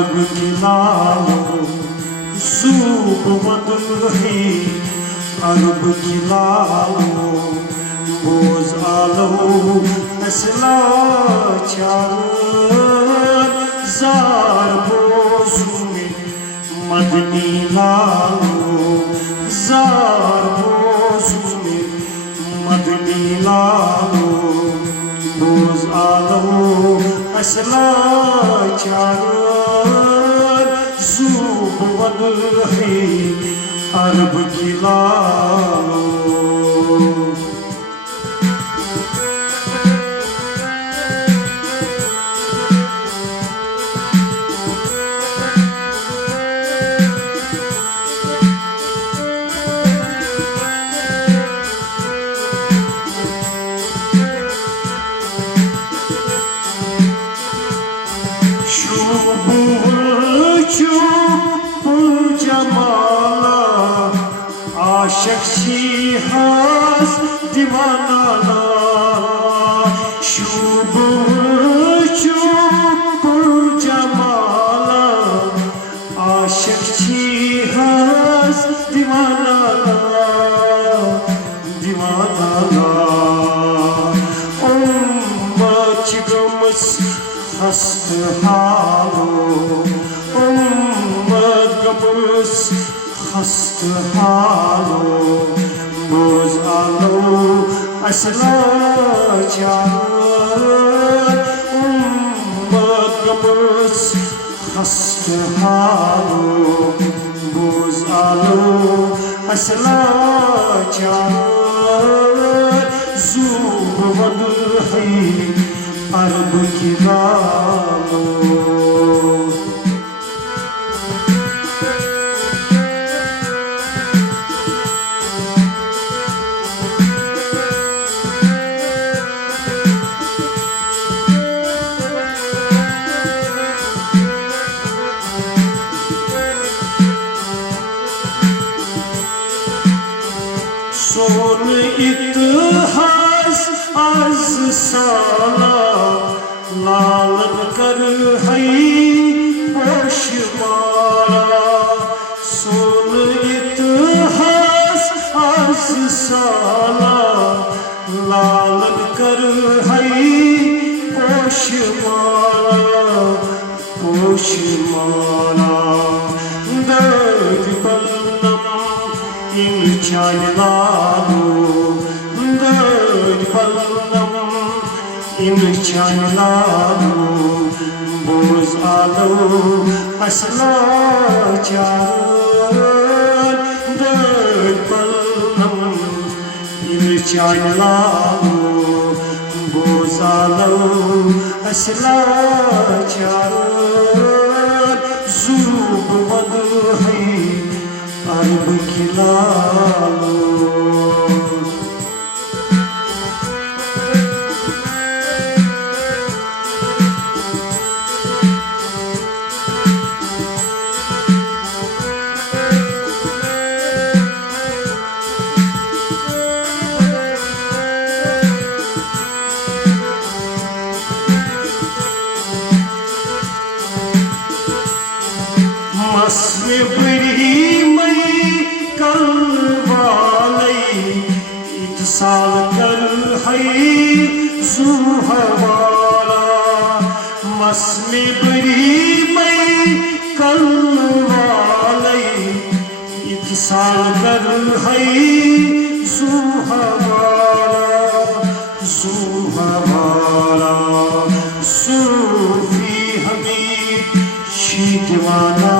अरब की लालो ज़ूब मदही अरब की लालो बोझ आलो असला चार जार बोझ में मदनी लालो जार बोझ में मदनी लालो बोझ आलो असला चार ज़ूब मदही अरब की लालो जमाला आशिक शिहास दीवाना शुभ चुप जमाला आशिक शिहास दीवाना दीवाना उम्मत गमस हस्त हालो हस्त हालो बोझ आलो असला चार उम्मत गमस हस्त हालो बोझ आलो असला चार ज़ूब मदही अरब की लालो सोन इतिहास आज साला लालन कर है पोशमाला सोन इतिहास आज साला लालन कर है पोशमाला पोशमाला दर्द बलम इन चालालो दर्द बलम इन चालालो बोझ आलो असला चार दर्द बलम इन चालालो बोझ आलो असला चार ज़ूब मदही अरब की लालो मस में बड़ी मई कल वाली इत्साल कर है ज़ुहवाला मस में बड़ी मई कल वाली इत्साल कर है ज़ुहवाला ज़ुहवाला सूफी हबीब शी दीवाना